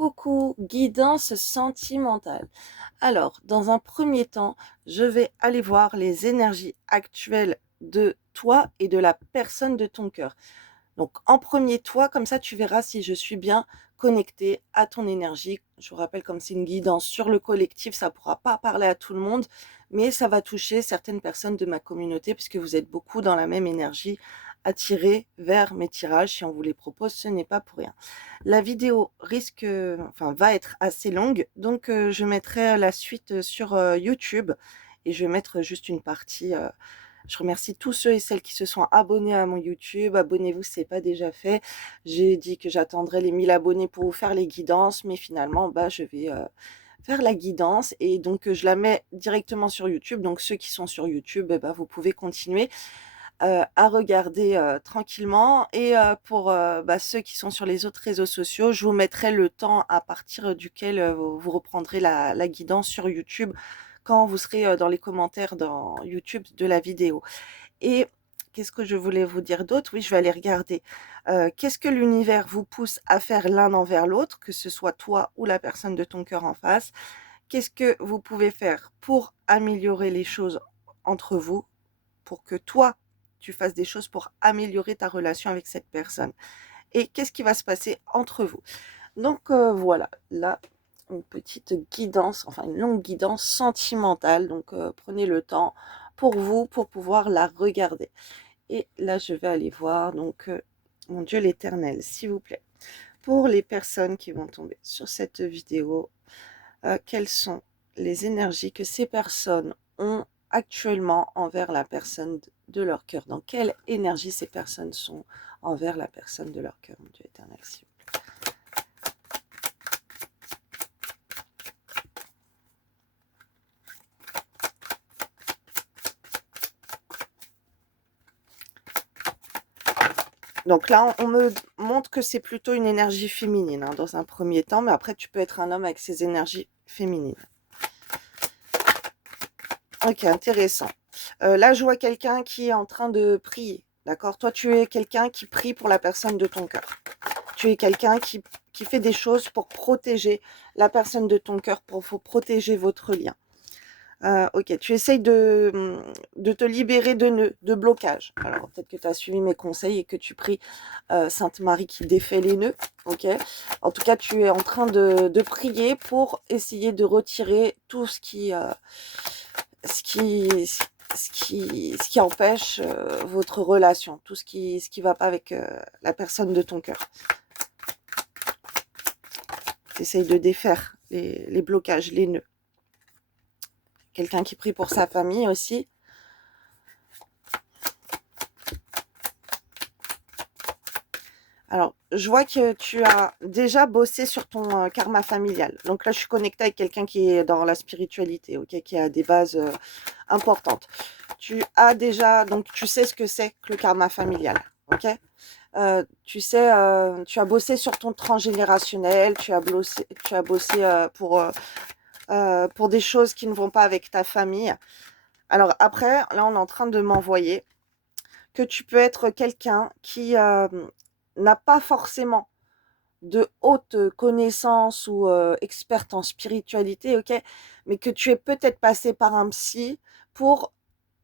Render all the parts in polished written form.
Coucou, guidance sentimentale. Alors, dans un premier temps, je vais aller voir les énergies actuelles de toi et de la personne de ton cœur. Donc, en premier, toi, comme ça, tu verras si je suis bien connectée à ton énergie. Je vous rappelle, comme c'est une guidance sur le collectif, ça ne pourra pas parler à tout le monde, mais ça va toucher certaines personnes de ma communauté, puisque vous êtes beaucoup dans la même énergie attirée vers mes tirages. Si on vous les propose, ce n'est pas pour rien. La vidéo va être assez longue, donc je mettrai la suite sur YouTube et je vais mettre juste une partie. Je remercie tous ceux et celles qui se sont abonnés à mon YouTube. Abonnez-vous si ce n'est pas déjà fait. J'ai dit que j'attendrai les 1000 abonnés pour vous faire les guidances, mais finalement, je vais faire la guidance et donc je la mets directement sur YouTube. Donc ceux qui sont sur YouTube, vous pouvez continuer à regarder tranquillement. Et pour ceux qui sont sur les autres réseaux sociaux, je vous mettrai le temps à partir duquel vous reprendrez la guidance sur YouTube quand vous serez dans les commentaires dans YouTube de la vidéo. Et qu'est-ce que je voulais vous dire d'autre? Oui, je vais aller regarder. Qu'est-ce que l'univers vous pousse à faire l'un envers l'autre, que ce soit toi ou la personne de ton cœur en face? Qu'est-ce que vous pouvez faire pour améliorer les choses entre vous, pour que toi, tu fasses des choses pour améliorer ta relation avec cette personne? Et qu'est-ce qui va se passer entre vous? Donc voilà, là, une petite guidance, enfin une longue guidance sentimentale. Donc prenez le temps pour vous, pour pouvoir la regarder. Et là, je vais aller voir, donc, mon Dieu l'Éternel, s'il vous plaît, pour les personnes qui vont tomber sur cette vidéo, quelles sont les énergies que ces personnes ont actuellement envers la personne de leur cœur? Dans quelle énergie ces personnes sont envers la personne de leur cœur, mon Dieu éternel, s'il vous plaît. Donc là, on me montre que c'est plutôt une énergie féminine dans un premier temps, mais après, tu peux être un homme avec ses énergies féminines. Ok, intéressant. Là, je vois quelqu'un qui est en train de prier, d'accord? Toi, tu es quelqu'un qui prie pour la personne de ton cœur. Tu es quelqu'un qui fait des choses pour protéger la personne de ton cœur, pour protéger votre lien. Ok, tu essayes de te libérer de nœuds, de blocages. Alors, peut-être que tu as suivi mes conseils et que tu pries Sainte Marie qui défait les nœuds. Ok. En tout cas, tu es en train de prier pour essayer de retirer tout ce qui, ce qui empêche votre relation, tout ce qui va pas avec la personne de ton cœur. Tu essayes de défaire les blocages, les nœuds. Quelqu'un qui prie pour sa famille aussi. Alors, je vois que tu as déjà bossé sur ton karma familial. Donc là, je suis connectée avec quelqu'un qui est dans la spiritualité, ok, qui a des bases importantes. Tu as déjà, donc tu sais ce que c'est que le karma familial, ok. Tu sais, tu as bossé sur ton transgénérationnel, tu as bossé pour des choses qui ne vont pas avec ta famille. Alors après, là, on est en train de m'envoyer que tu peux être quelqu'un qui n'a pas forcément de hautes connaissances ou experte en spiritualité, ok, mais que tu es peut-être passé par un psy pour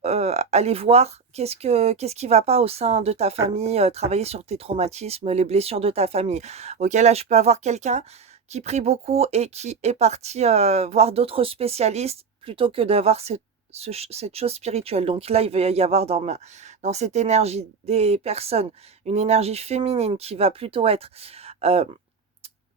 aller voir qu'est-ce qui va pas au sein de ta famille, travailler sur tes traumatismes, les blessures de ta famille. Ok, là, je peux avoir quelqu'un qui prie beaucoup et qui est parti voir d'autres spécialistes plutôt que d'avoir cette chose spirituelle. Donc là, il va y avoir dans cette énergie des personnes, une énergie féminine qui va plutôt être euh,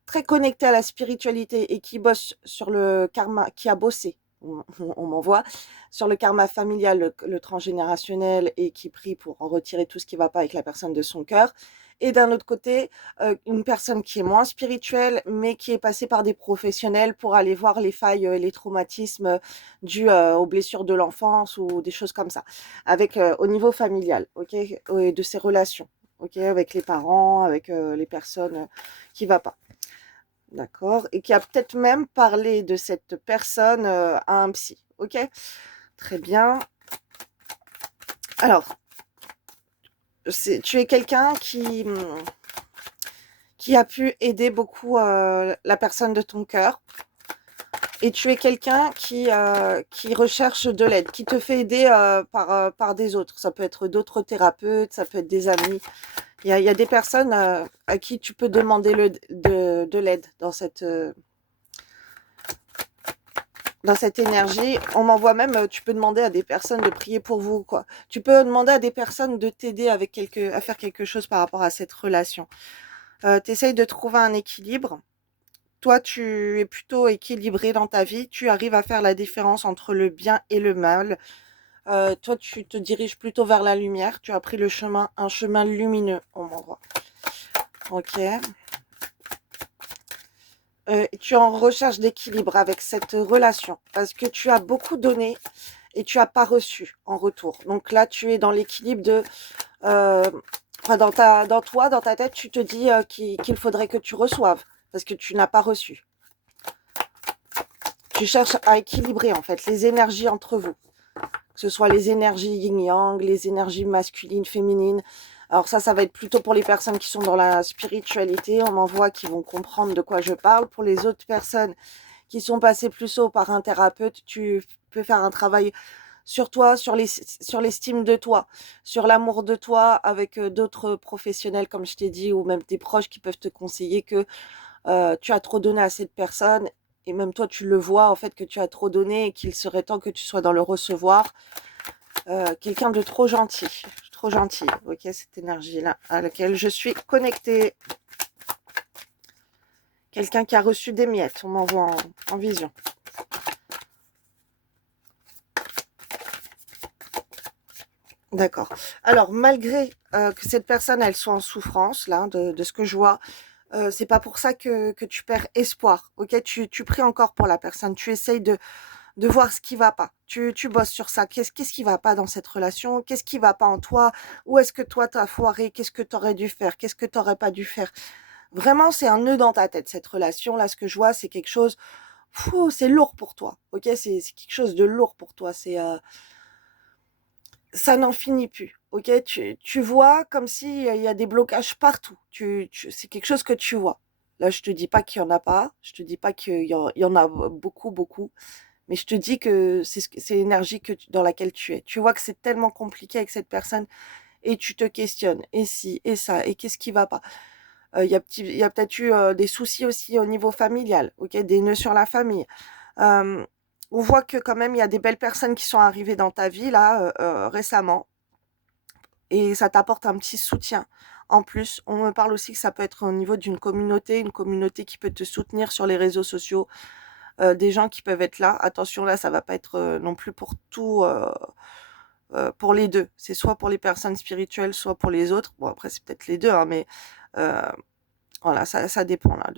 très connectée à la spiritualité et qui bosse sur le karma, qui a bossé, on m'envoie, sur le karma familial, le transgénérationnel et qui prie pour en retirer tout ce qui ne va pas avec la personne de son cœur. Et d'un autre côté, une personne qui est moins spirituelle, mais qui est passée par des professionnels pour aller voir les failles et les traumatismes dus aux blessures de l'enfance ou des choses comme ça, avec au niveau familial, ok, de ses relations, ok, avec les parents, avec les personnes qui ne va pas. D'accord. Et qui a peut-être même parlé de cette personne à un psy. Ok. Très bien. Alors, tu es quelqu'un qui a pu aider beaucoup la personne de ton cœur. Et tu es quelqu'un qui recherche de l'aide, qui te fait aider par des autres. Ça peut être d'autres thérapeutes, ça peut être des amis. Il y a des personnes à qui tu peux demander de l'aide dans cette énergie. On m'envoie même, tu peux demander à des personnes de prier pour vous, quoi. Tu peux demander à des personnes de t'aider à faire quelque chose par rapport à cette relation. Tu essayes de trouver un équilibre. Toi, tu es plutôt équilibré dans ta vie. Tu arrives à faire la différence entre le bien et le mal. Toi, tu te diriges plutôt vers la lumière. Tu as pris un chemin lumineux, on m'envoie. Ok. Tu es en recherche d'équilibre avec cette relation parce que tu as beaucoup donné et tu n'as pas reçu en retour. Donc là, tu es dans l'équilibre de... enfin, dans ta tête, tu te dis qu'il faudrait que tu reçoives parce que tu n'as pas reçu. Tu cherches à équilibrer en fait les énergies entre vous. Que ce soit les énergies yin-yang, les énergies masculines, féminines. Alors ça va être plutôt pour les personnes qui sont dans la spiritualité. On en voit qui vont comprendre de quoi je parle. Pour les autres personnes qui sont passées plus haut par un thérapeute, tu peux faire un travail sur toi, sur l'estime de toi, sur l'amour de toi avec d'autres professionnels, comme je t'ai dit, ou même tes proches qui peuvent te conseiller que tu as trop donné à cette personne. Et même toi, tu le vois, en fait, que tu as trop donné et qu'il serait temps que tu sois dans le recevoir. Quelqu'un de trop gentil, ok, cette énergie-là à laquelle je suis connectée. Quelqu'un qui a reçu des miettes, on m'envoie en vision. D'accord. Alors, malgré que cette personne, elle soit en souffrance, là, de ce que je vois, c'est pas pour ça que tu perds espoir, ok? Tu pries encore pour la personne, tu essayes de voir ce qui va pas. Tu bosses sur ça. Qu'est-ce qui va pas dans cette relation? Qu'est-ce qui va pas en toi? Où est-ce que toi t'as foiré? Qu'est-ce que t'aurais dû faire? Qu'est-ce que t'aurais pas dû faire? Vraiment, c'est un nœud dans ta tête, cette relation. Là, ce que je vois, c'est quelque chose, c'est lourd pour toi. Ok? C'est quelque chose de lourd pour toi. Ça n'en finit plus. Ok? Tu vois comme s'il y a des blocages partout. C'est quelque chose que tu vois. Là, je te dis pas qu'il y en a pas. Je te dis pas il y en a beaucoup, beaucoup. Mais je te dis que c'est l'énergie dans laquelle tu es. Tu vois que c'est tellement compliqué avec cette personne et tu te questionnes. Et si, et ça, et qu'est-ce qui va pas? Il y a peut-être eu des soucis aussi au niveau familial, ok, des nœuds sur la famille. Euh, on voit que quand même il y a des belles personnes qui sont arrivées dans ta vie là récemment et ça t'apporte un petit soutien. En plus, on me parle aussi que ça peut être au niveau d'une communauté, une communauté qui peut te soutenir sur les réseaux sociaux, des gens qui peuvent être là. Attention là, ça va pas être non plus pour tout, pour les deux. C'est soit pour les personnes spirituelles, soit pour les autres. Bon après c'est peut-être les deux, hein, mais euh, voilà, ça dépend là.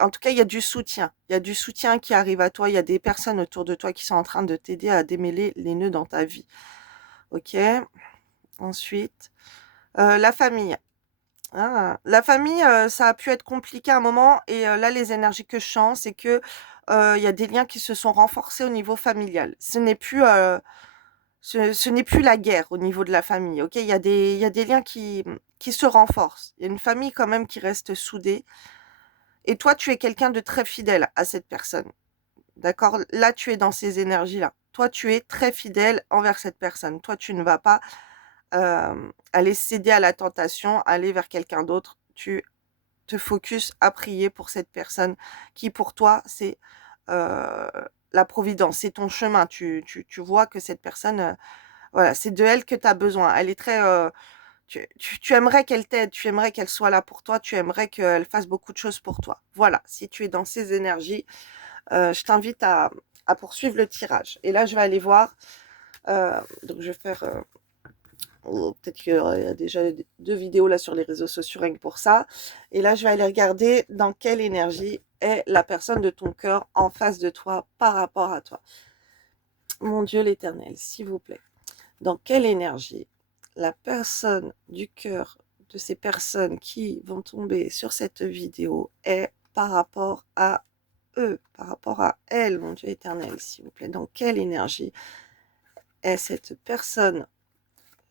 En tout cas, il y a du soutien. Il y a du soutien qui arrive à toi. Il y a des personnes autour de toi qui sont en train de t'aider à démêler les nœuds dans ta vie. Ok. Ensuite, la famille. Ah, la famille, ça a pu être compliqué à un moment. Et là, les énergies que je sens, c'est que il y a des liens qui se sont renforcés au niveau familial. Ce n'est plus la guerre au niveau de la famille. Ok. Il y a des liens qui se renforcent. Il y a une famille quand même qui reste soudée. Et toi, tu es quelqu'un de très fidèle à cette personne. D'accord? Là, tu es dans ces énergies-là. Toi, tu es très fidèle envers cette personne. Toi, tu ne vas pas aller céder à la tentation, aller vers quelqu'un d'autre. Tu te focuses à prier pour cette personne qui, pour toi, c'est euh, la providence, c'est ton chemin. Tu vois que cette personne, voilà, c'est de elle que tu as besoin. Elle est très... tu aimerais qu'elle t'aide, tu aimerais qu'elle soit là pour toi, tu aimerais qu'elle fasse beaucoup de choses pour toi. Voilà, si tu es dans ces énergies, je t'invite à poursuivre le tirage. Et là, je vais aller voir. Donc, je vais faire. Peut-être qu'il y a déjà deux vidéos là sur les réseaux sociaux rien que pour ça. Et là, je vais aller regarder dans quelle énergie est la personne de ton cœur en face de toi par rapport à toi. Mon Dieu l'Éternel, s'il vous plaît. Dans quelle énergie la personne du cœur de ces personnes qui vont tomber sur cette vidéo est par rapport à eux, par rapport à elles, mon Dieu éternel, s'il vous plaît. Dans quelle énergie est cette personne,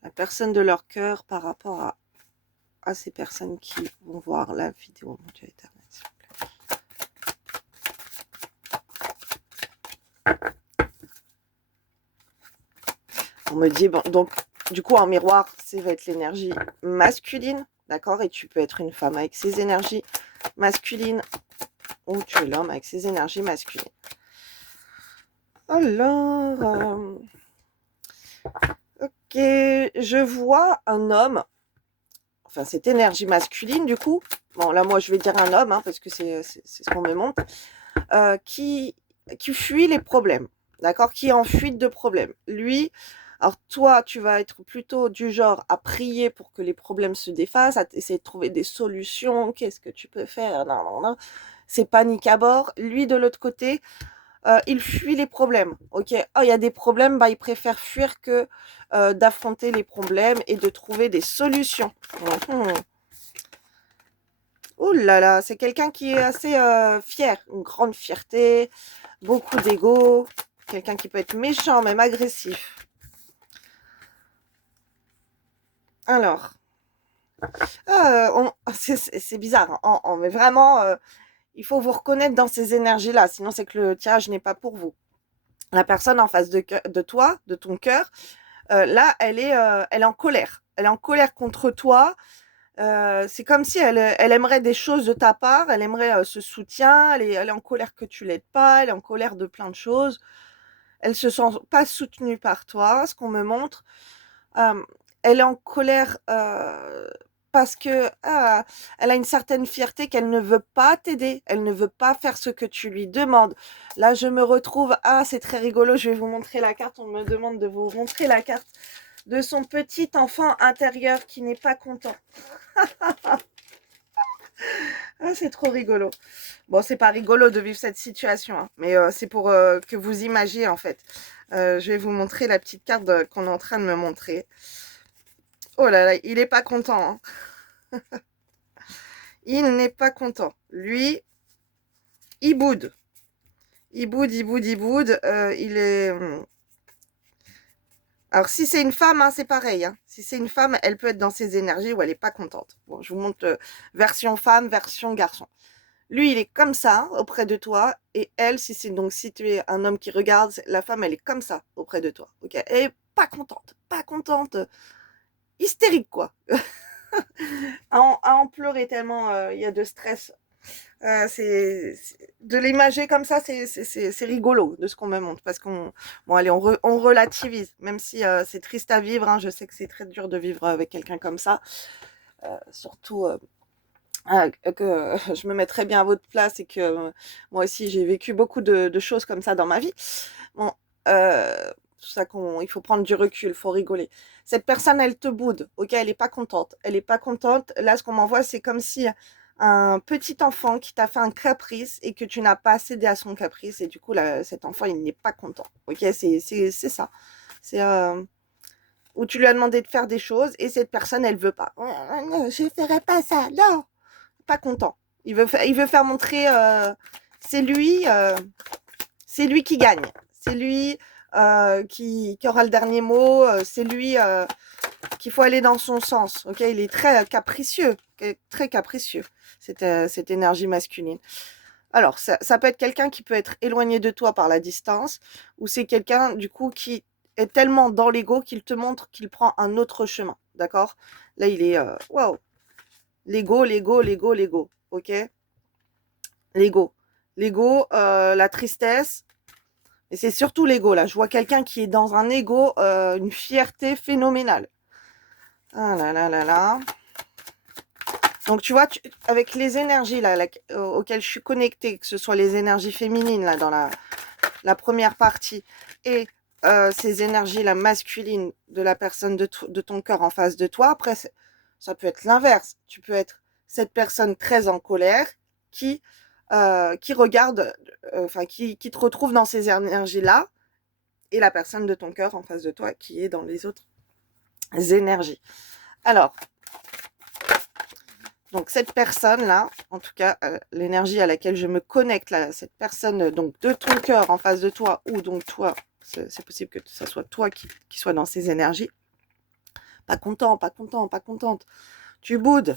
la personne de leur cœur par rapport à à ces personnes qui vont voir la vidéo. Mon Dieu éternel, s'il vous plaît. On me dit, bon, donc, du coup, en miroir, ça va être l'énergie masculine, d'accord? Et tu peux être une femme avec ses énergies masculines, ou tu es l'homme avec ses énergies masculines. Alors, ok, je vois un homme, enfin, cette énergie masculine, du coup, bon, là, moi, je vais dire un homme, hein, parce que c'est ce qu'on me montre, qui fuit les problèmes, d'accord? Qui est en fuite de problèmes. Lui, alors toi, tu vas être plutôt du genre à prier pour que les problèmes se défassent, à essayer de trouver des solutions. Qu'est-ce que tu peux faire? Non, non, non. C'est panique à bord. Lui, de l'autre côté, il fuit les problèmes. Ok, oh, il y a des problèmes, bah, il préfère fuir que d'affronter les problèmes et de trouver des solutions. Oh là là, c'est quelqu'un qui est assez fier, une grande fierté, beaucoup d'ego, quelqu'un qui peut être méchant, même agressif. Alors, c'est bizarre, hein, mais vraiment, il faut vous reconnaître dans ces énergies-là, sinon c'est que le tirage n'est pas pour vous. La personne en face de toi, de ton cœur, là, elle est en colère. Elle est en colère contre toi. C'est comme si elle aimerait des choses de ta part, elle aimerait ce soutien, elle est en colère que tu l'aides pas, elle est en colère de plein de choses. Elle se sent pas soutenue par toi, ce qu'on me montre. Euh, Elle est en colère parce que elle a une certaine fierté qu'elle ne veut pas t'aider, elle ne veut pas faire ce que tu lui demandes. Là, je me retrouve, c'est très rigolo, je vais vous montrer la carte, on me demande de vous montrer la carte de son petit enfant intérieur qui n'est pas content. C'est trop rigolo. Bon, c'est pas rigolo de vivre cette situation, hein, mais c'est pour que vous imaginez en fait. Je vais vous montrer la petite carte qu'on est en train de me montrer. Oh là là, il est pas content, hein. Il n'est pas content. Lui, il boude. Il boude, il boude, il boude. Il est... Alors, si c'est une femme, hein, c'est pareil, hein. Si c'est une femme, elle peut être dans ses énergies où elle n'est pas contente. Bon, je vous montre version femme, version garçon. Lui, il est comme ça auprès de toi. Et elle, si tu es un homme qui regarde, la femme, elle est comme ça auprès de toi. Ok? Elle est pas contente. Pas contente. Hystérique, quoi. À en pleurer tellement il y a de stress. De l'imager comme ça, c'est rigolo de ce qu'on me montre. Parce qu'on, bon, allez, on relativise. Même si c'est triste à vivre, hein, je sais que c'est très dur de vivre avec quelqu'un comme ça. Surtout que je me mets très bien à votre place et que moi aussi j'ai vécu beaucoup de choses comme ça dans ma vie. Bon, c'est ça il faut prendre du recul, il faut rigoler. Cette personne, elle te boude, ok, elle est pas contente. Elle est pas contente. Là, ce qu'on m'envoie, c'est comme si un petit enfant qui t'a fait un caprice et que tu n'as pas cédé à son caprice et du coup, là, cet enfant, il n'est pas content. Ok, c'est ça. C'est où tu lui as demandé de faire des choses et cette personne, elle veut pas. Je ferai pas ça, non, pas content. Il veut faire montrer, c'est lui, c'est lui qui gagne. C'est lui qui aura le dernier mot. C'est lui qu'il faut aller dans son sens. Ok, il est très capricieux, très capricieux, cette énergie masculine. Alors, ça peut être quelqu'un qui peut être éloigné de toi par la distance, ou c'est quelqu'un, du coup, qui est tellement dans l'ego qu'il te montre qu'il prend un autre chemin. D'accord? Là, il est, waouh, l'ego, l'ego, l'ego, l'ego. Ok? L'ego. L'ego, la tristesse. Et c'est surtout l'ego, là. Je vois quelqu'un qui est dans un ego, une fierté phénoménale. Ah là là là là. Donc, tu vois, avec les énergies là, auxquelles je suis connectée, que ce soit les énergies féminines là, dans la première partie, et ces énergies-là masculines de la personne de ton cœur en face de toi, après, ça peut être l'inverse. Tu peux être cette personne très en colère qui regarde, enfin, qui te retrouve dans ces énergies-là, et la personne de ton cœur en face de toi qui est dans les autres énergies. Alors, donc cette personne-là, en tout cas, l'énergie à laquelle je me connecte, là, cette personne donc de ton cœur en face de toi, ou donc toi, c'est possible que ce soit toi qui soit dans ces énergies, pas content, pas content, pas contente. Tu boudes,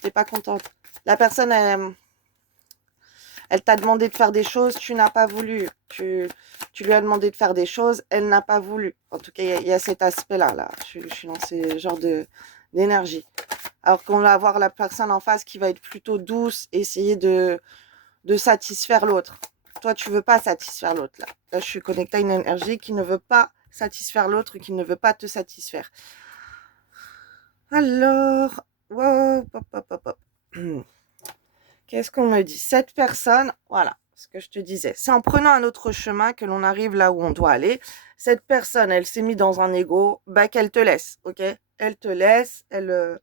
t'es pas contente. La personne, elle t'a demandé de faire des choses, tu n'as pas voulu. Tu lui as demandé de faire des choses, elle n'a pas voulu. En tout cas, il y a cet aspect-là. Là. Je suis dans ce genre d'énergie. Alors qu'on va avoir la personne en face qui va être plutôt douce, essayer de satisfaire l'autre. Toi, tu veux pas satisfaire l'autre. Là, je suis connectée à une énergie qui ne veut pas satisfaire l'autre, qui ne veut pas te satisfaire. Alors, wow, hop, hop, hop, hop. Qu'est-ce qu'on me dit? Cette personne, voilà, ce que je te disais, c'est en prenant un autre chemin que l'on arrive là où on doit aller. Cette personne, elle s'est mise dans un ego, bah qu'elle te laisse, ok? Elle te laisse, elle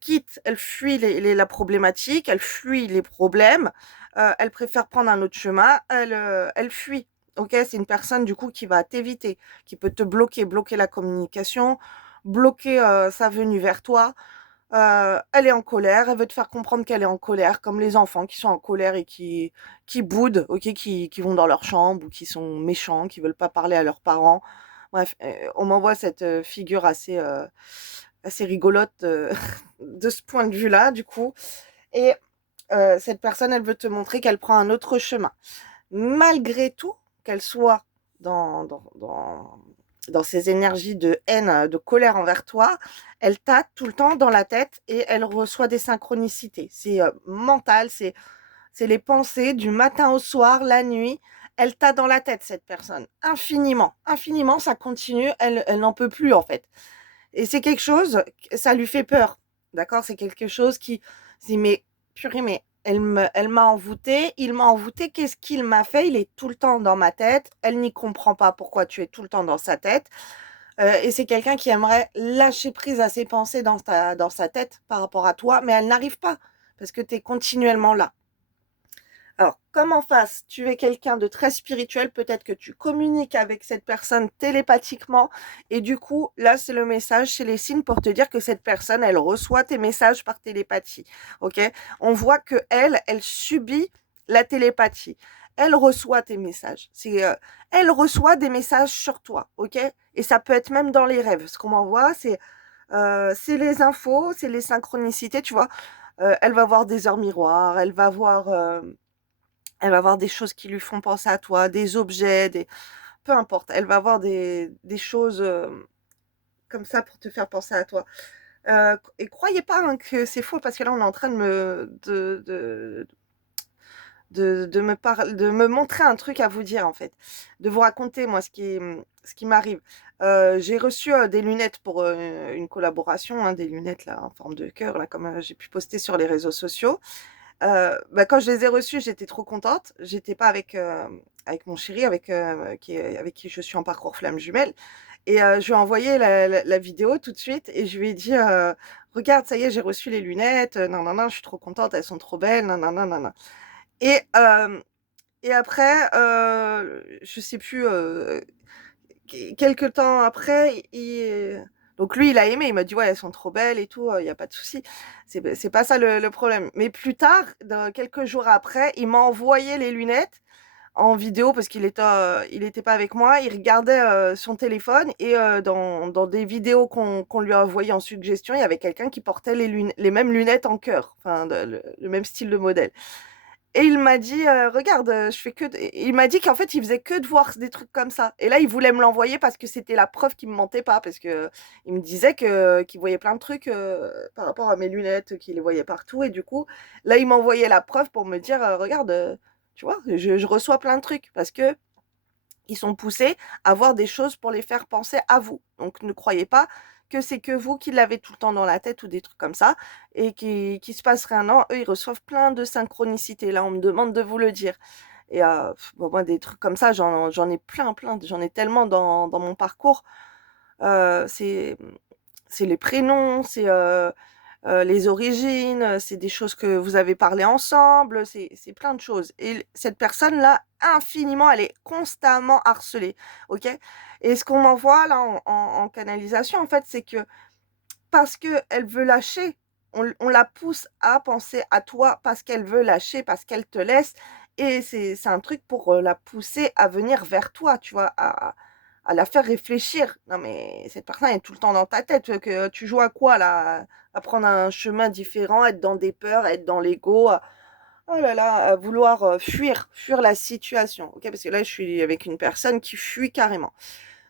quitte, elle fuit la problématique, elle fuit les problèmes, elle préfère prendre un autre chemin, elle fuit. Ok, c'est une personne du coup qui va t'éviter, qui peut te bloquer la communication, bloquer sa venue vers toi. Elle est en colère, elle veut te faire comprendre qu'elle est en colère, comme les enfants qui sont en colère et qui boudent, ok, qui vont dans leur chambre ou qui sont méchants, qui veulent pas parler à leurs parents. Bref, on m'envoie cette figure assez rigolote de ce point de vue-là, du coup. Et cette personne, elle veut te montrer qu'elle prend un autre chemin. Malgré tout, qu'elle soit dans ces énergies de haine, de colère envers toi, elle t'a tout le temps dans la tête et elle reçoit des synchronicités. C'est mental, c'est les pensées du matin au soir, la nuit. Elle t'a dans la tête, cette personne. Infiniment. Infiniment, ça continue. Elle n'en peut plus, en fait. Et c'est quelque chose, ça lui fait peur. D'accord? C'est quelque chose qui se dit, mais purée, mais elle m'a envoûté, il m'a envoûté, qu'est-ce qu'il m'a fait? Il est tout le temps dans ma tête. Elle n'y comprend pas pourquoi tu es tout le temps dans sa tête. Et c'est quelqu'un qui aimerait lâcher prise à ses pensées dans sa tête par rapport à toi, mais elle n'arrive pas parce que tu es continuellement là. Alors, comme en face, tu es quelqu'un de très spirituel, peut-être que tu communiques avec cette personne télépathiquement, et du coup, là, c'est le message, c'est les signes pour te dire que cette personne, elle reçoit tes messages par télépathie, ok? On voit que elle subit la télépathie. Elle reçoit tes messages. Elle reçoit des messages sur toi, ok? Et ça peut être même dans les rêves. Ce qu'on m'envoie, c'est les infos, c'est les synchronicités, tu vois. Elle va voir des heures miroirs, elle va voir des choses qui lui font penser à toi, des objets, peu importe. Elle va voir des choses comme ça pour te faire penser à toi. Et croyez pas hein, que c'est faux parce que là on est en train de me montrer un truc à vous dire en fait, de vous raconter moi ce qui m'arrive. J'ai reçu des lunettes pour une collaboration, hein, des lunettes là en forme de cœur là comme j'ai pu poster sur les réseaux sociaux. Bah, quand je les ai reçus, j'étais trop contente. J'étais pas avec mon chéri, avec qui je suis en parcours flamme jumelle. Et je lui ai envoyé la vidéo tout de suite et je lui ai dit regarde, ça y est, j'ai reçu les lunettes, non, non, non, je suis trop contente, elles sont trop belles, non, non, non, non, non. Et, et après, je sais plus, quelques temps après, donc lui, il a aimé, il m'a dit ouais, elles sont trop belles et tout, il n'y a pas de souci. C'est pas ça le problème. Mais plus tard, quelques jours après, il m'a envoyé les lunettes en vidéo parce il était pas avec moi. Il regardait son téléphone et dans des vidéos qu'on lui a envoyées en suggestion, il y avait quelqu'un qui portait les mêmes lunettes en cœur, enfin le même style de modèle. Et il m'a dit, regarde, je fais que il m'a dit qu'en fait, il faisait que de voir des trucs comme ça. Et là, il voulait me l'envoyer parce que c'était la preuve qu'il me mentait pas, parce que il me disait qu'il voyait plein de trucs par rapport à mes lunettes, qu'il les voyait partout. Et du coup, là, il m'envoyait la preuve pour me dire, regarde, tu vois, je reçois plein de trucs parce que ils sont poussés à voir des choses pour les faire penser à vous. Donc ne croyez pas que c'est que vous qui l'avez tout le temps dans la tête ou des trucs comme ça et qui se passe rien. Non, eux, ils reçoivent plein de synchronicités. Là, on me demande de vous le dire. Et bon, moi, des trucs comme ça, j'en ai plein. J'en ai tellement dans mon parcours. Euh, c'est, c'est les prénoms, c'est les origines, c'est des choses que vous avez parlé ensemble, c'est plein de choses. Et cette personne-là, infiniment, elle est constamment harcelée, ok? Et ce qu'on m'envoie là en canalisation, en fait, c'est que parce qu'elle veut lâcher, on la pousse à penser à toi parce qu'elle veut lâcher, parce qu'elle te laisse. Et c'est un truc pour la pousser à venir vers toi, tu vois, à la faire réfléchir. Non, mais cette personne est tout le temps dans ta tête. Que tu joues à quoi, là? À prendre un chemin différent, être dans des peurs, être dans l'ego. Oh là là, à vouloir fuir la situation. Ok, parce que là, je suis avec une personne qui fuit carrément.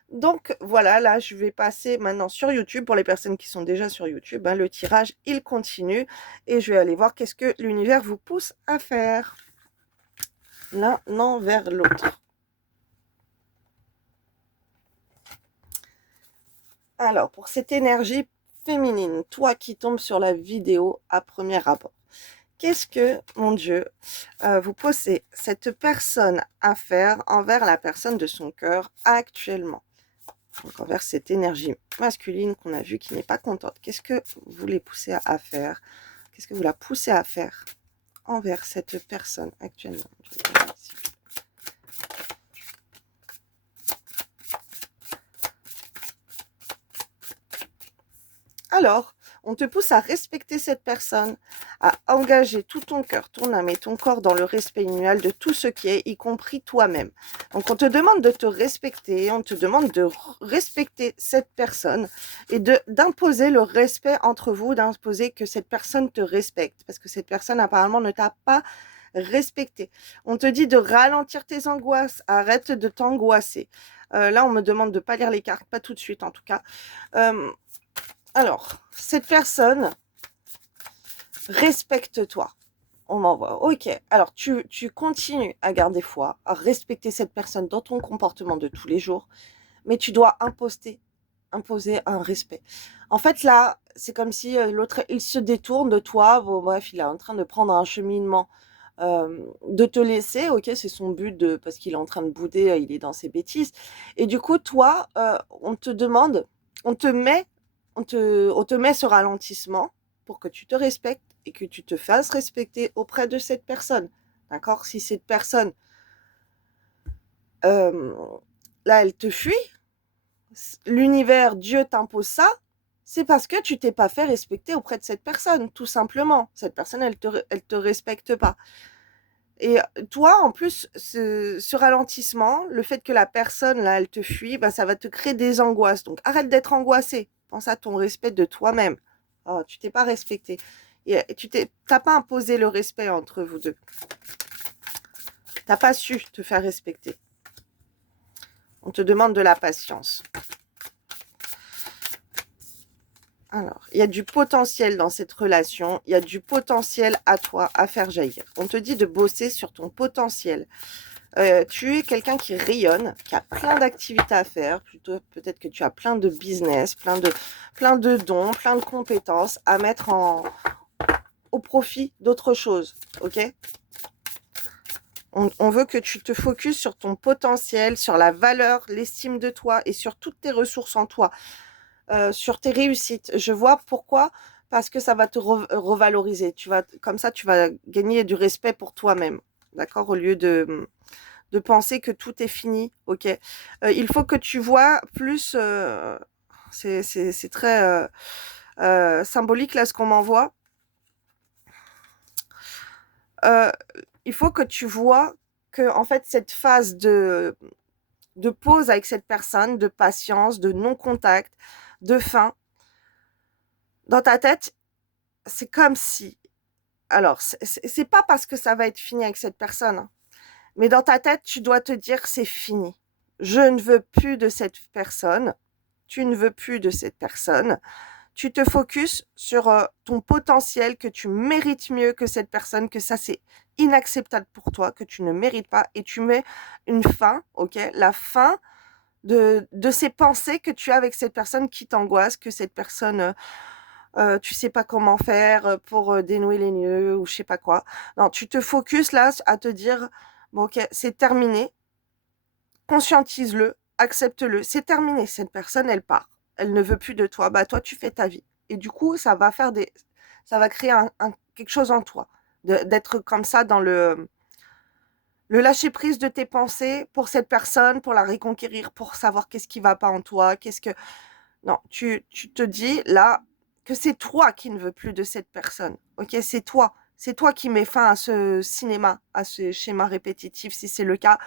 Donc voilà, là, je vais passer maintenant sur YouTube. Pour les personnes qui sont déjà sur YouTube, hein, le tirage, il continue. Et je vais aller voir qu'est-ce que l'univers vous pousse à faire. L'un envers l'autre. Alors, pour cette énergie féminine, toi qui tombes sur la vidéo à premier abord, qu'est-ce que, mon Dieu, vous posez cette personne à faire envers la personne de son cœur actuellement? Donc, envers cette énergie masculine qu'on a vue qui n'est pas contente. Qu'est-ce que vous les poussez à faire? Qu'est-ce que vous la poussez à faire envers cette personne actuellement? Alors, on te pousse à respecter cette personne, à engager tout ton cœur, ton âme et ton corps dans le respect initial de tout ce qui est, y compris toi-même. Donc, on te demande de te respecter, on te demande de respecter cette personne et d'imposer le respect entre vous, d'imposer que cette personne te respecte, parce que cette personne apparemment ne t'a pas respecté. On te dit de ralentir tes angoisses, arrête de t'angoisser. Là, on me demande de ne pas lire les cartes, pas tout de suite en tout cas. Alors, cette personne, respecte-toi. On m'envoie. Ok. Alors, tu continues à garder foi, à respecter cette personne dans ton comportement de tous les jours, mais tu dois imposer un respect. En fait, là, c'est comme si l'autre, il se détourne de toi. Bon, bref, il est en train de prendre un cheminement, de te laisser. Ok, c'est son but parce qu'il est en train de bouder, il est dans ses bêtises. Et du coup, toi, on te demande, on te met ce ralentissement pour que tu te respectes et que tu te fasses respecter auprès de cette personne. D'accord? Si cette personne, là, elle te fuit, l'univers, Dieu t'impose ça, c'est parce que tu t'es pas fait respecter auprès de cette personne, tout simplement. Cette personne, elle te respecte pas. Et toi, en plus, ce ralentissement, le fait que la personne, là, elle te fuit, bah, ça va te créer des angoisses. Donc, arrête d'être angoissé. Pense à ton respect de toi-même. Oh, tu t'es pas respecté. Et t'as pas imposé le respect entre vous deux. T'as pas su te faire respecter. On te demande de la patience. Alors, il y a du potentiel dans cette relation. Il y a du potentiel à toi à faire jaillir. On te dit de bosser sur ton potentiel. Tu es quelqu'un qui rayonne, qui a plein d'activités à faire. Plutôt, peut-être que tu as plein de business, plein de dons, plein de compétences à mettre au profit d'autre chose. Ok? On veut que tu te focuses sur ton potentiel, sur la valeur, l'estime de toi et sur toutes tes ressources en toi, sur tes réussites. Je vois pourquoi, parce que ça va te revaloriser. Comme ça, tu vas gagner du respect pour toi-même. D'accord? Au lieu de penser que tout est fini. Ok? Il faut que tu vois plus. C'est très symbolique là ce qu'on m'envoie. Il faut que tu vois que en fait cette phase de pause avec cette personne, de patience, de non-contact, de fin, dans ta tête, c'est comme si... Alors, c'est pas parce que ça va être fini avec cette personne, hein, mais dans ta tête, tu dois te dire c'est fini. Je ne veux plus de cette personne. Tu ne veux plus de cette personne. Tu te focuses sur ton potentiel, que tu mérites mieux que cette personne, que ça c'est inacceptable pour toi, que tu ne mérites pas, et tu mets une fin, ok, la fin de ces pensées que tu as avec cette personne qui t'angoisse, que cette personne, tu sais pas comment faire pour dénouer les nœuds ou je sais pas quoi. Non, tu te focuses là à te dire, bon ok, c'est terminé, conscientise-le, accepte-le, c'est terminé, cette personne, elle part. Elle ne veut plus de toi, bah toi, tu fais ta vie. Et du coup, ça va créer quelque chose en toi, d'être comme ça dans le lâcher prise de tes pensées pour cette personne, pour la reconquérir, pour savoir qu'est-ce qui va pas en toi, non, tu te dis là que c'est toi qui ne veux plus de cette personne, ok? C'est toi qui mets fin à ce cinéma, à ce schéma répétitif, si c'est le cas.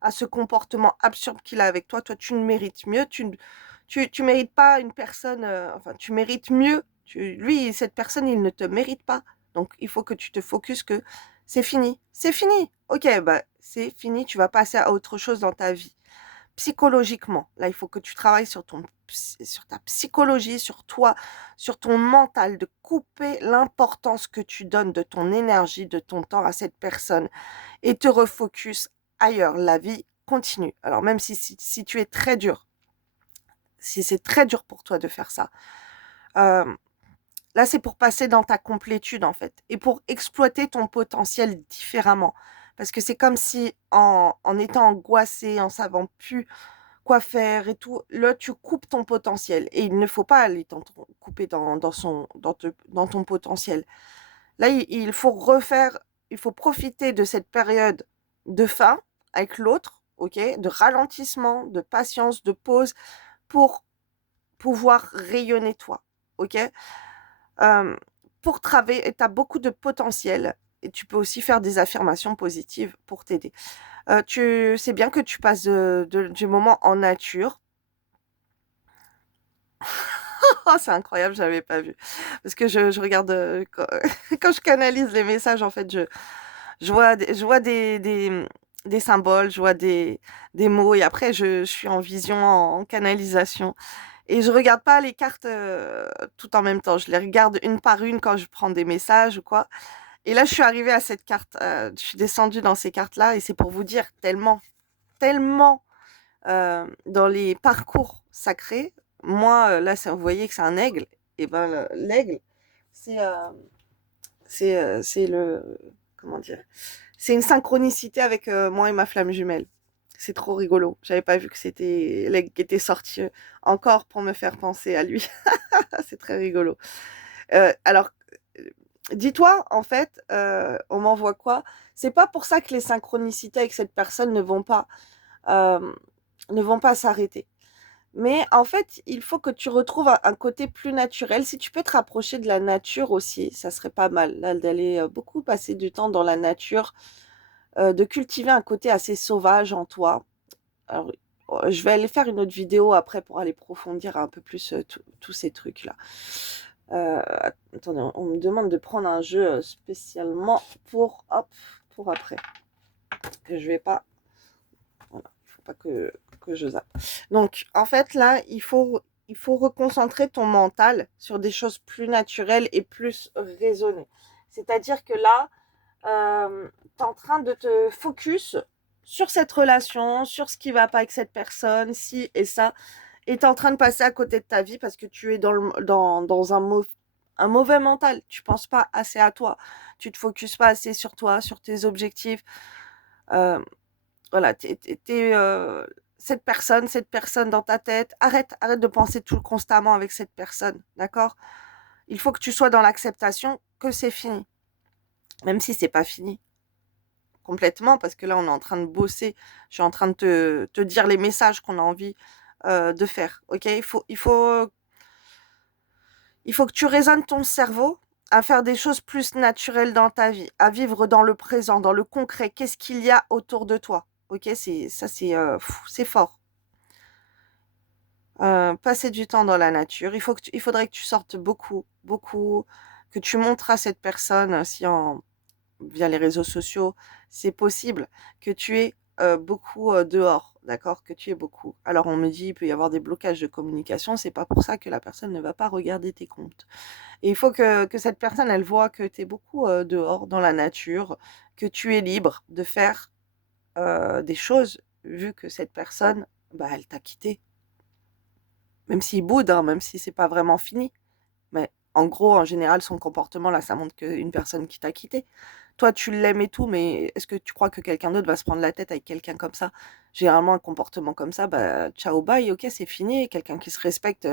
à ce comportement absurde qu'il a avec toi. Toi, tu ne mérites mieux. Tu mérites pas une personne, enfin, tu mérites mieux. Lui, cette personne, il ne te mérite pas. Donc, il faut que tu te focuses que c'est fini. C'est fini. Ok, bah, c'est fini. Tu vas passer à autre chose dans ta vie. Psychologiquement, là, il faut que tu travailles sur ta psychologie, sur toi, sur ton mental, de couper l'importance que tu donnes de ton énergie, de ton temps à cette personne et te refocus ailleurs. La vie continue. Alors, même si tu es très dur, si c'est très dur pour toi de faire ça, euh, là, c'est pour passer dans ta complétude, en fait, et pour exploiter ton potentiel différemment. Parce que c'est comme si, en étant angoissé, en savant plus quoi faire et tout, là, tu coupes ton potentiel. Et il ne faut pas aller couper dans ton potentiel. Là, il faut refaire, il faut profiter de cette période de fin avec l'autre, ok, de ralentissement, de patience, de pause, pour pouvoir rayonner toi, ok. Euh, pour travailler, tu as beaucoup de potentiel et tu peux aussi faire des affirmations positives pour t'aider. C'est bien que tu passes du moment en nature. Oh, c'est incroyable, j'avais pas vu. Parce que je regarde, quand je canalise les messages, en fait, je vois des symboles, je vois des mots, et après, je suis en vision, en canalisation. Et je regarde pas les cartes tout en même temps. Je les regarde une par une quand je prends des messages ou quoi. Et là, je suis arrivée à cette carte. Je suis descendue dans ces cartes-là, et c'est pour vous dire tellement, tellement dans les parcours sacrés. Moi, là, vous voyez que c'est un aigle. Et ben, l'aigle, c'est c'est le, comment dire, c'est une synchronicité avec moi et ma flamme jumelle. C'est trop rigolo. J'avais pas vu que c'était l'aigle qui était sorti encore pour me faire penser à lui. C'est très rigolo. Alors, euh, dis-toi, en fait, on m'envoie quoi? C'est pas pour ça que les synchronicités avec cette personne euh, ne vont pas s'arrêter. Mais en fait, il faut que tu retrouves un côté plus naturel. Si tu peux te rapprocher de la nature aussi, ça serait pas mal, là, d'aller beaucoup passer du temps dans la nature, de cultiver un côté assez sauvage en toi. Alors, je vais aller faire une autre vidéo après pour aller approfondir un peu plus tous ces trucs-là. Euh, Attendez, on me demande de prendre un jeu spécialement hop, pour après. Que je vais pas. Voilà, il faut pas que je zappe. Donc, en fait, là, il faut reconcentrer ton mental sur des choses plus naturelles et plus raisonnées. C'est-à-dire que là, tu es en train de te focus sur cette relation, sur ce qui va pas avec cette personne, ci et ça, et tu es en train de passer à côté de ta vie parce que tu es dans un mauvais mental. Tu penses pas assez à toi. Tu te focuses pas assez sur toi, sur tes objectifs. Euh, voilà, cette personne dans ta tête. Arrête de penser tout constamment avec cette personne, d'accord? Il faut que tu sois dans l'acceptation que c'est fini, même si c'est pas fini complètement, parce que là, on est en train de bosser. Je suis en train de te dire les messages qu'on a envie de faire, ok? Il faut que tu raisonnes ton cerveau à faire des choses plus naturelles dans ta vie, à vivre dans le présent, dans le concret. Qu'est-ce qu'il y a autour de toi? Ok, c'est fort. Passer du temps dans la nature. Il faudrait que tu sortes beaucoup, beaucoup, que tu montres à cette personne, si via les réseaux sociaux, c'est possible, que tu es beaucoup dehors, d'accord? Que tu es beaucoup. Alors on me dit, il peut y avoir des blocages de communication, c'est pas pour ça que la personne ne va pas regarder tes comptes. Et il faut que cette personne, elle voit que tu es beaucoup dehors, dans la nature, que tu es libre de faire des choses, vu que cette personne, bah, elle t'a quitté. Même s'il boude, hein, même si c'est pas vraiment fini. Mais en gros, en général, son comportement, là, ça montre qu'une personne qui t'a quitté. Toi, tu l'aimes et tout, mais est-ce que tu crois que quelqu'un d'autre va se prendre la tête avec quelqu'un comme ça? Généralement, un comportement comme ça, bah, ciao, bye, ok, c'est fini. Quelqu'un qui se respecte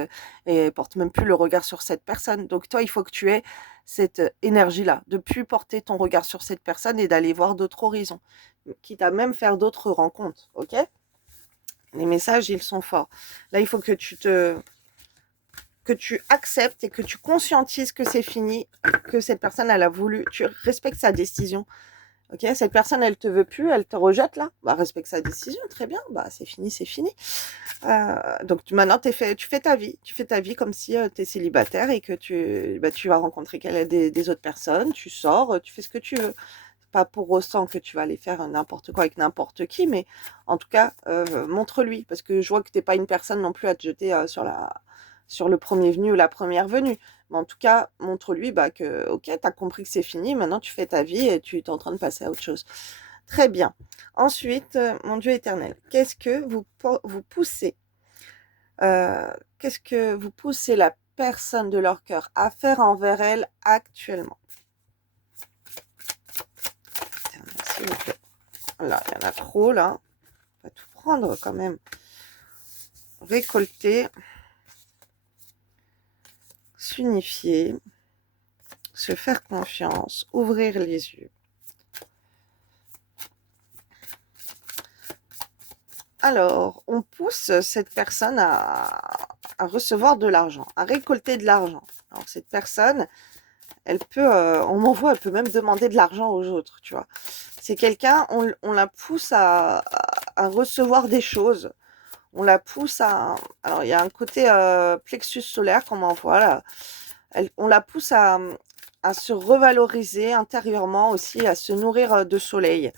et porte même plus le regard sur cette personne. Donc, toi, il faut que tu aies cette énergie-là, de plus porter ton regard sur cette personne et d'aller voir d'autres horizons, quitte à même faire d'autres rencontres, ok? Les messages, ils sont forts. Là, il faut que tu acceptes et que tu conscientises que c'est fini, que cette personne, elle a voulu, tu respectes sa décision Ok, cette personne, elle te veut plus, elle te rejette là. Bah, respecte sa décision, très bien. Bah, c'est fini, c'est fini. Donc maintenant, tu fais ta vie. Tu fais ta vie comme si tu es célibataire et que tu vas rencontrer des autres personnes. Tu sors, tu fais ce que tu veux. Pas pour autant que tu vas aller faire n'importe quoi avec n'importe qui, mais en tout cas, montre-lui. Parce que je vois que tu n'es pas une personne non plus à te jeter sur le premier venu ou la première venue. Mais en tout cas, montre-lui que, ok, tu as compris que c'est fini, maintenant tu fais ta vie et tu es en train de passer à autre chose. Très bien. Ensuite, mon Dieu éternel, vous poussez qu'est-ce que vous poussez la personne de leur cœur à faire envers elle actuellement? S'il vous plaît. Là, il y en a trop, là. On va tout prendre quand même. Récolter, s'unifier, se faire confiance, ouvrir les yeux. Alors, on pousse cette personne à recevoir de l'argent, à récolter de l'argent. Alors, cette personne, elle peut, on m'envoie, elle peut même demander de l'argent aux autres, tu vois. C'est quelqu'un, on la pousse à recevoir des choses. On la pousse à... Alors, il y a un côté plexus solaire qu'on m'envoie là. On la pousse à se revaloriser intérieurement aussi, à se nourrir de soleil.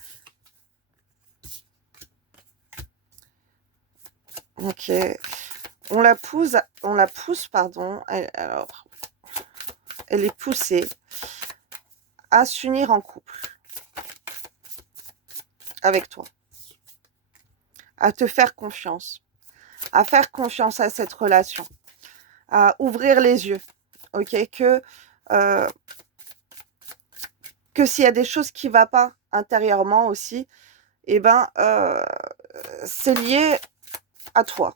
Ok. On la pousse, pardon. Elle est poussée à s'unir en couple avec toi, à te faire confiance, à faire confiance à cette relation, à ouvrir les yeux, ok, euh, que s'il y a des choses qui ne vont pas intérieurement aussi, eh ben, c'est lié à toi.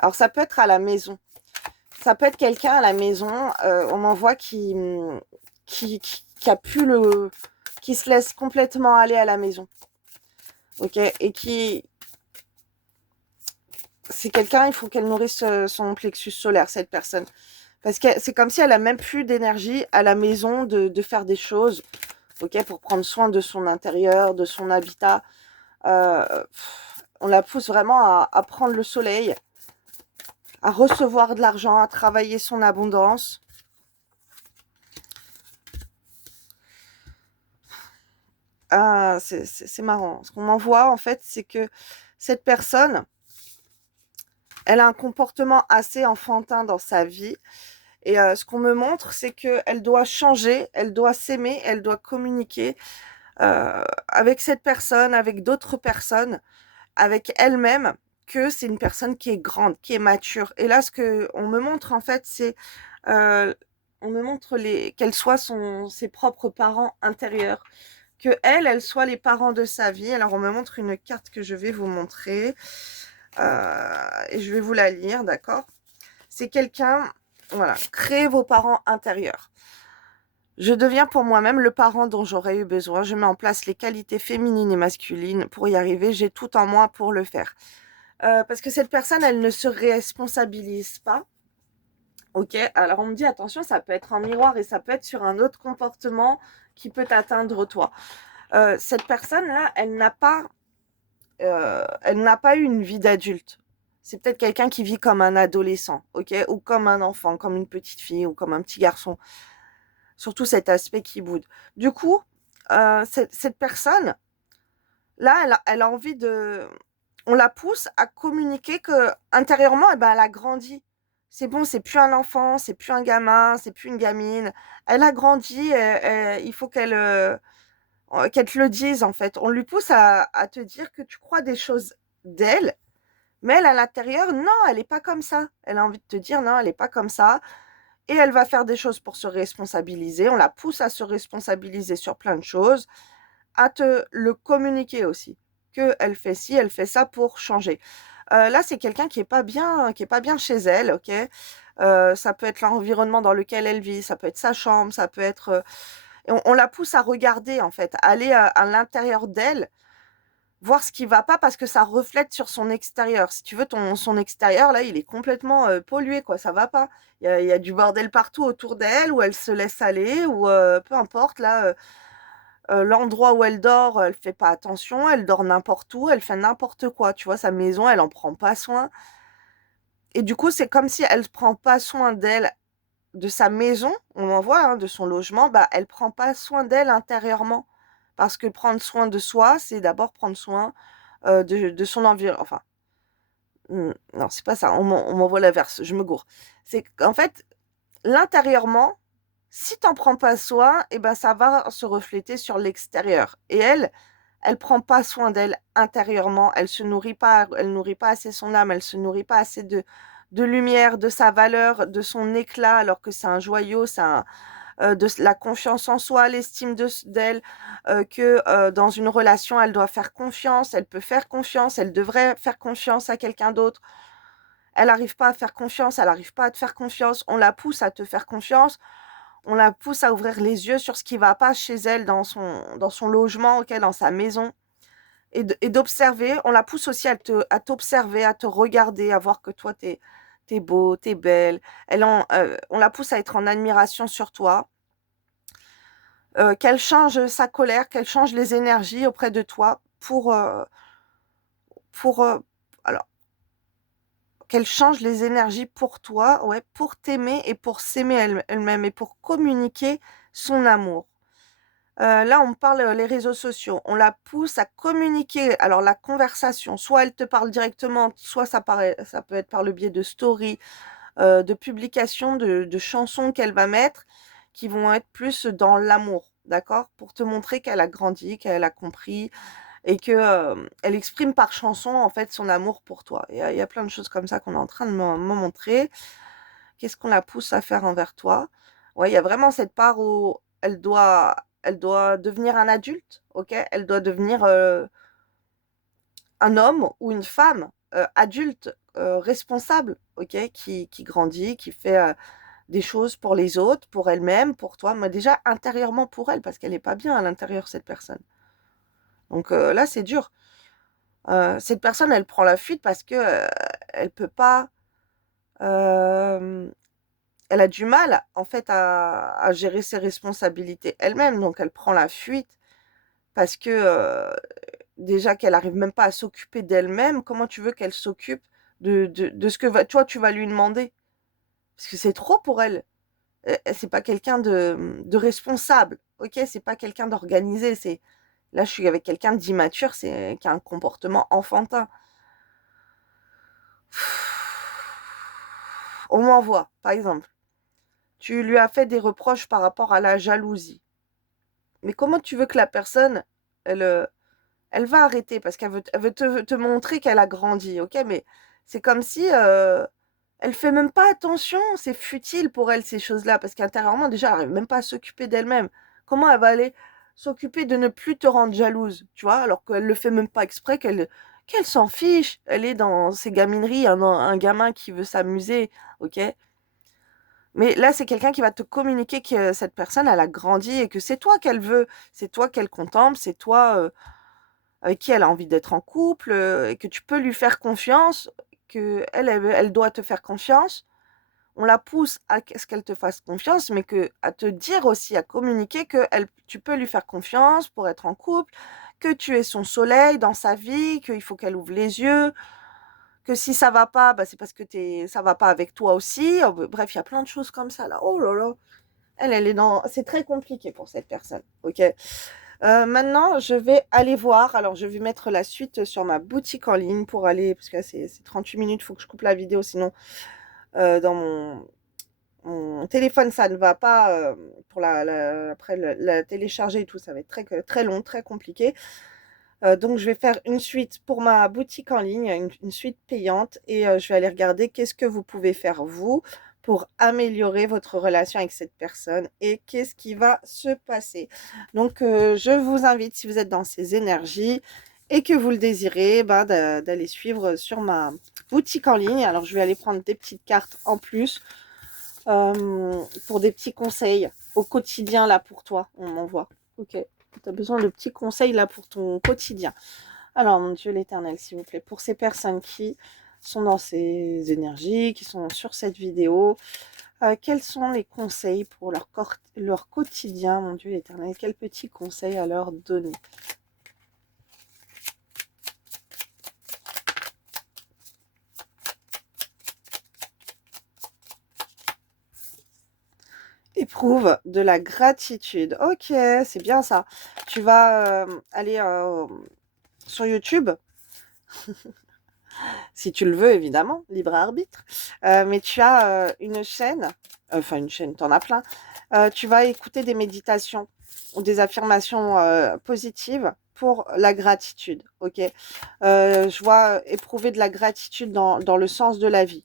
Alors, ça peut être à la maison. Ça peut être quelqu'un à la maison, on m'envoie qui a pu qui se laisse complètement aller à la maison. Ok, et c'est quelqu'un, il faut qu'elle nourrisse son plexus solaire, cette personne. Parce que c'est comme si elle a même plus d'énergie à la maison de faire des choses, ok, pour prendre soin de son intérieur, de son habitat. On la pousse vraiment à prendre le soleil, à recevoir de l'argent, à travailler son abondance. Ah, c'est marrant. Ce qu'on m'envoie, en fait, c'est que cette personne, elle a un comportement assez enfantin dans sa vie. Et ce qu'on me montre, c'est qu'elle doit changer, elle doit s'aimer, elle doit communiquer avec cette personne, avec d'autres personnes, avec elle-même, que c'est une personne qui est grande, qui est mature. Et là, ce qu'on me montre, en fait, c'est... euh, on me montre qu'elle soit ses propres parents intérieurs, que elle soit les parents de sa vie. Alors, on me montre une carte que je vais vous montrer et je vais vous la lire, d'accord? C'est quelqu'un, voilà, créez vos parents intérieurs. Je deviens pour moi-même le parent dont j'aurais eu besoin. Je mets en place les qualités féminines et masculines pour y arriver. J'ai tout en moi pour le faire. Parce que cette personne, elle ne se responsabilise pas. Ok, alors on me dit attention, ça peut être un miroir et ça peut être sur un autre comportement qui peut t'atteindre toi. Cette personne-là, elle n'a pas eu une vie d'adulte. C'est peut-être quelqu'un qui vit comme un adolescent, ok, ou comme un enfant, comme une petite fille ou comme un petit garçon. Surtout cet aspect qui boude. Du coup, cette personne, là, elle a envie de... On la pousse à communiquer que intérieurement, eh ben, elle a grandi. C'est bon, c'est plus un enfant, c'est plus un gamin, c'est plus une gamine. Elle a grandi, il faut qu'elle te le dise, en fait. On lui pousse à te dire que tu crois des choses d'elle, mais elle, à l'intérieur, non, elle n'est pas comme ça. Elle a envie de te dire, non, elle n'est pas comme ça. Et elle va faire des choses pour se responsabiliser. On la pousse à se responsabiliser sur plein de choses, à te le communiquer aussi. Qu'elle fait ci, elle fait ça pour changer. Là, c'est quelqu'un qui est pas bien chez elle, ok. Ça peut être l'environnement dans lequel elle vit, ça peut être sa chambre, ça peut être... on la pousse à regarder, en fait, à aller à l'intérieur d'elle voir ce qui va pas parce que ça reflète sur son extérieur. Si tu veux, son extérieur, là, il est complètement pollué, quoi. Ça va pas. Il y a du bordel partout autour d'elle, où elle se laisse aller, ou peu importe, là, l'endroit où elle dort, elle fait pas attention, elle dort n'importe où, elle fait n'importe quoi. Tu vois, sa maison, elle en prend pas soin. Et du coup, c'est comme si elle prend pas soin d'elle, de sa maison, on en voit, hein, de son logement, bah, elle prend pas soin d'elle intérieurement. Parce que prendre soin de soi, c'est d'abord prendre soin de son environnement. Enfin, non, c'est pas ça. On m'envoie l'inverse. Je me gourre. C'est qu'en fait, l'intérieurement, si t'en prends pas soin, et ben ça va se refléter sur l'extérieur. Et elle prend pas soin d'elle intérieurement. Elle nourrit pas assez son âme. Elle se nourrit pas assez de lumière, de sa valeur, de son éclat, alors que c'est un joyau, de la confiance en soi, l'estime d'elle, que dans une relation, elle doit faire confiance, elle peut faire confiance, elle devrait faire confiance à quelqu'un d'autre. Elle n'arrive pas à faire confiance, elle n'arrive pas à te faire confiance. On la pousse à te faire confiance, on la pousse à ouvrir les yeux sur ce qui ne va pas chez elle, dans son logement, okay, dans sa maison. Et d'observer, on la pousse aussi à t'observer, à te regarder, à voir que toi, t'es beau, t'es belle. On la pousse à être en admiration sur toi. Qu'elle change sa colère, qu'elle change les énergies auprès de toi pour alors, qu'elle change les énergies pour toi, ouais, pour t'aimer et pour s'aimer elle-même et pour communiquer son amour. Là, on parle les réseaux sociaux. On la pousse à communiquer. Alors, la conversation, soit elle te parle directement, soit ça peut être par le biais de stories, de publications, de chansons qu'elle va mettre, qui vont être plus dans l'amour, d'accord? Pour te montrer qu'elle a grandi, qu'elle a compris et que, elle exprime par chanson, en fait, son amour pour toi. Il y a plein de choses comme ça qu'on est en train de me montrer. Qu'est-ce qu'on la pousse à faire envers toi? Ouais, il y a vraiment cette part où elle doit devenir un adulte, OK? Elle doit devenir, un homme ou une femme, adulte, responsable, OK? Qui grandit, qui fait, des choses pour les autres, pour elle-même, pour toi, mais déjà intérieurement pour elle, parce qu'elle est pas bien à l'intérieur, cette personne. Donc là, c'est dur. Cette personne, elle prend la fuite parce que, elle peut pas, hem, elle a du mal, en fait, à gérer ses responsabilités elle-même, donc elle prend la fuite parce que, déjà qu'elle arrive même pas à s'occuper d'elle-même, comment tu veux qu'elle s'occupe de ce que toi, tu vas lui demander? Parce que c'est trop pour elle. C'est pas quelqu'un de responsable, OK? C'est pas quelqu'un d'organisé, là, je suis avec quelqu'un d'immature, qui a un comportement enfantin. On m'envoie, par exemple, tu lui as fait des reproches par rapport à la jalousie. Mais comment tu veux que la personne, elle, elle va arrêter parce elle veut te montrer qu'elle a grandi, OK? Mais c'est comme si, elle fait même pas attention, c'est futile pour elle ces choses-là parce qu'intérieurement déjà elle arrive même pas à s'occuper d'elle-même. Comment elle va aller s'occuper de ne plus te rendre jalouse, tu vois? Alors qu'elle le fait même pas exprès, qu'elle s'en fiche. Elle est dans ses gamineries, un gamin qui veut s'amuser, OK? Mais là, c'est quelqu'un qui va te communiquer que cette personne, elle a grandi et que c'est toi qu'elle veut, c'est toi qu'elle contemple, c'est toi, avec qui elle a envie d'être en couple, et que tu peux lui faire confiance, elle doit te faire confiance. On la pousse à ce qu'elle te fasse confiance, mais à te dire aussi, à communiquer que tu peux lui faire confiance pour être en couple, que tu es son soleil dans sa vie, qu'il faut qu'elle ouvre les yeux, que si ça va pas, bah, c'est parce que ça va pas avec toi aussi. Bref, il y a plein de choses comme ça là. Oh là là, elle est c'est très compliqué pour cette personne, ok? Maintenant, je vais aller voir. Alors, je vais mettre la suite sur ma boutique en ligne pour aller, parce que c'est 38 minutes, il faut que je coupe la vidéo, sinon dans mon téléphone, ça ne va pas. Pour après la télécharger et tout, ça va être très long, très compliqué. Donc, je vais faire une suite pour ma boutique en ligne, une suite payante, et je vais aller regarder qu'est-ce que vous pouvez faire, vous, pour améliorer votre relation avec cette personne et qu'est-ce qui va se passer. Donc, je vous invite, si vous êtes dans ces énergies et que vous le désirez, ben, d'aller suivre sur ma boutique en ligne. Alors, je vais aller prendre des petites cartes en plus pour des petits conseils au quotidien, là, pour toi. On m'envoie. Ok. Tu as besoin de petits conseils, là, pour ton quotidien. Alors, mon Dieu l'Éternel, s'il vous plaît, pour ces personnes qui sont dans ces énergies, qui sont sur cette vidéo, quels sont les conseils pour leur quotidien, mon Dieu l'Éternel? Quels petits conseils à leur donner? Éprouve de la gratitude. Ok, c'est bien ça. Tu vas aller sur YouTube, si tu le veux, évidemment, libre arbitre. Mais tu as une chaîne, enfin une chaîne, t'en as plein. Tu vas écouter des méditations ou des affirmations positives pour la gratitude. Ok, je vois éprouver de la gratitude dans le sens de la vie.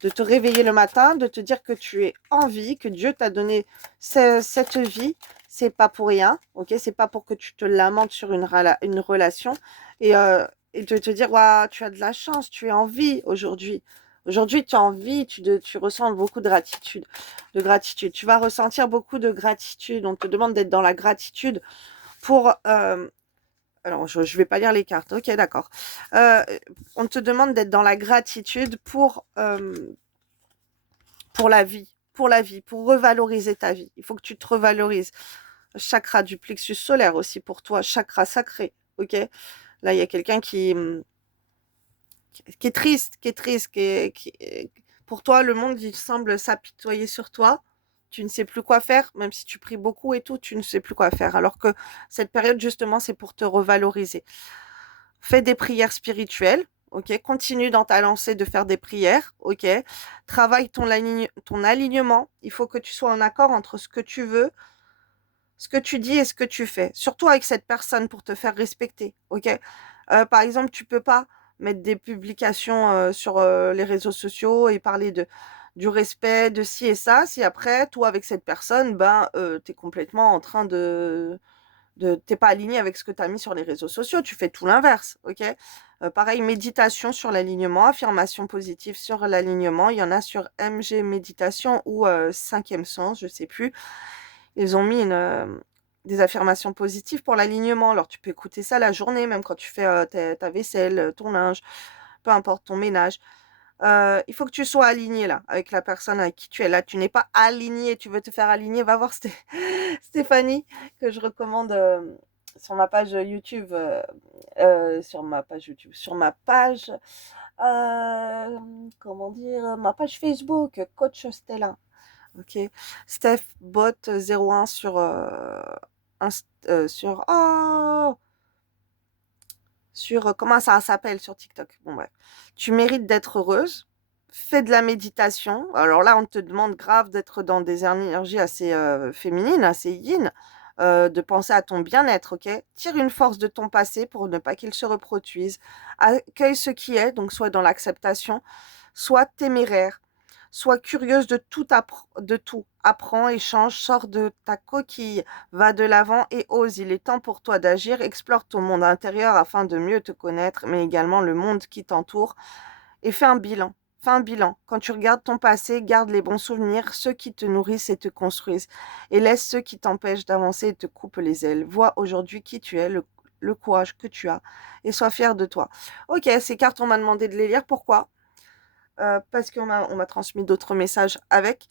De te réveiller le matin, de te dire que tu es en vie, que Dieu t'a donné cette vie, c'est pas pour rien, ok? C'est pas pour que tu te lamentes sur une relation et de te dire, waouh, tu as de la chance, tu es en vie aujourd'hui. Aujourd'hui, tu es en vie, tu ressens beaucoup de gratitude, de gratitude. Tu vas ressentir beaucoup de gratitude. On te demande d'être dans la gratitude pour alors, je ne vais pas lire les cartes. Ok, d'accord. Euh, on te demande d'être dans la gratitude pour la vie, pour la vie, pour revaloriser ta vie. Il faut que tu te revalorises. Chakra du plexus solaire aussi pour toi, chakra sacré. Ok. Là, il y a quelqu'un qui est triste, qui est triste, pour toi, le monde, il semble s'apitoyer sur toi. Tu ne sais plus quoi faire, même si tu pries beaucoup et tout, tu ne sais plus quoi faire. Alors que cette période, justement, c'est pour te revaloriser. Fais des prières spirituelles, ok? Continue dans ta lancée de faire des prières, ok? Travaille ton alignement. Il faut que tu sois en accord entre ce que tu veux, ce que tu dis et ce que tu fais. Surtout avec cette personne pour te faire respecter, ok? Par exemple, tu peux pas mettre des publications sur les réseaux sociaux et parler du respect, de ci et ça, si après, toi, avec cette personne, ben, tu es complètement en train t'es pas aligné avec ce que tu as mis sur les réseaux sociaux, tu fais tout l'inverse, ok? Pareil, méditation sur l'alignement, affirmation positive sur l'alignement, il y en a sur MG Méditation ou Cinquième Sens, je sais plus. Ils ont mis des affirmations positives pour l'alignement, alors tu peux écouter ça la journée, même quand tu fais ta vaisselle, ton linge, peu importe ton ménage. Il faut que tu sois aligné là, avec la personne avec qui tu es. Là, tu n'es pas aligné, tu veux te faire aligner, va voir Stéphanie, que je recommande sur ma page YouTube, sur ma page, comment dire, ma page Facebook, Coach Stella. Ok, Steph Bot 01 sur comment ça s'appelle sur TikTok. Bon bref, tu mérites d'être heureuse. Fais de la méditation. Alors là, on te demande grave d'être dans des énergies assez féminines, assez yin, de penser à ton bien-être, ok? Tire une force de ton passé pour ne pas qu'il se reproduise. Accueille ce qui est, donc soit dans l'acceptation, soit téméraire. Sois curieuse de tout. Apprends, échange, sors de ta coquille, va de l'avant et ose. Il est temps pour toi d'agir. Explore ton monde intérieur afin de mieux te connaître, mais également le monde qui t'entoure. Et fais un bilan. Fais un bilan. Quand tu regardes ton passé, garde les bons souvenirs, ceux qui te nourrissent et te construisent. Et laisse ceux qui t'empêchent d'avancer et te coupent les ailes. Vois aujourd'hui qui tu es, le courage que tu as, et sois fier de toi. Ok, ces cartes, on m'a demandé de les lire. Pourquoi? Parce on m'a transmis d'autres messages avec.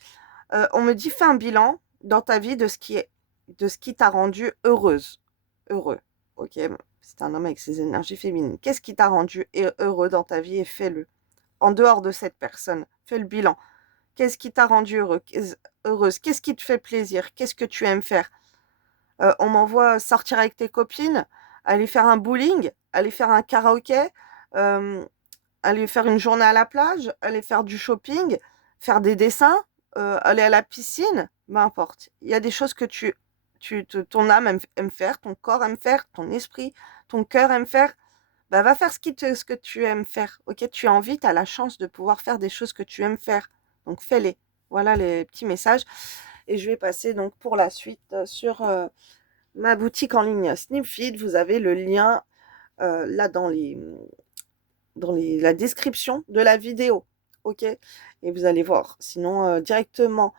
On me dit, fais un bilan dans ta vie de ce qui t'a rendu heureuse. Heureux. Ok, c'est un homme avec ses énergies féminines. Qu'est-ce qui t'a rendu heureux dans ta vie et fais-le. En dehors de cette personne, fais le bilan. Qu'est-ce qui t'a rendu heureuse? Qu'est-ce qui te fait plaisir? Qu'est-ce que tu aimes faire? On m'envoie sortir avec tes copines, aller faire un bowling, aller faire un karaoké, euh, aller faire une journée à la plage, aller faire du shopping, faire des dessins, aller à la piscine, peu importe. Il y a des choses que ton âme aime faire, ton corps aime faire, ton esprit, ton cœur aime faire. Bah, va faire ce que tu aimes faire. Ok, tu as envie, tu as la chance de pouvoir faire des choses que tu aimes faire. Donc fais-les. Voilà les petits messages. Et je vais passer donc pour la suite sur ma boutique en ligne Snipfeed. Vous avez le lien là la description de la vidéo. Ok? Et vous allez voir. Sinon, directement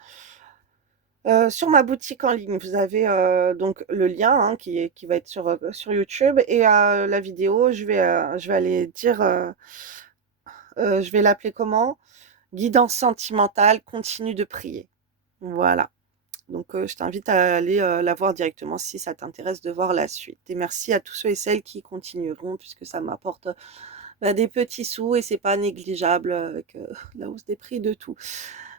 Sur ma boutique en ligne, vous avez donc le lien hein, qui va être sur YouTube et la vidéo, je vais aller dire, je vais l'appeler comment? Guidance sentimentale, continue de prier. Voilà. Donc, je t'invite à aller la voir directement si ça t'intéresse de voir la suite. Et merci à tous ceux et celles qui continueront, puisque ça m'apporte bah, des petits sous et c'est pas négligeable avec la hausse des prix de tout.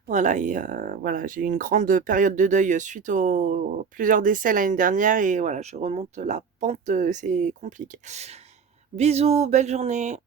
Voilà, et voilà, j'ai eu une grande période de deuil suite aux plusieurs décès l'année dernière et voilà, je remonte la pente, c'est compliqué. Bisous, belle journée.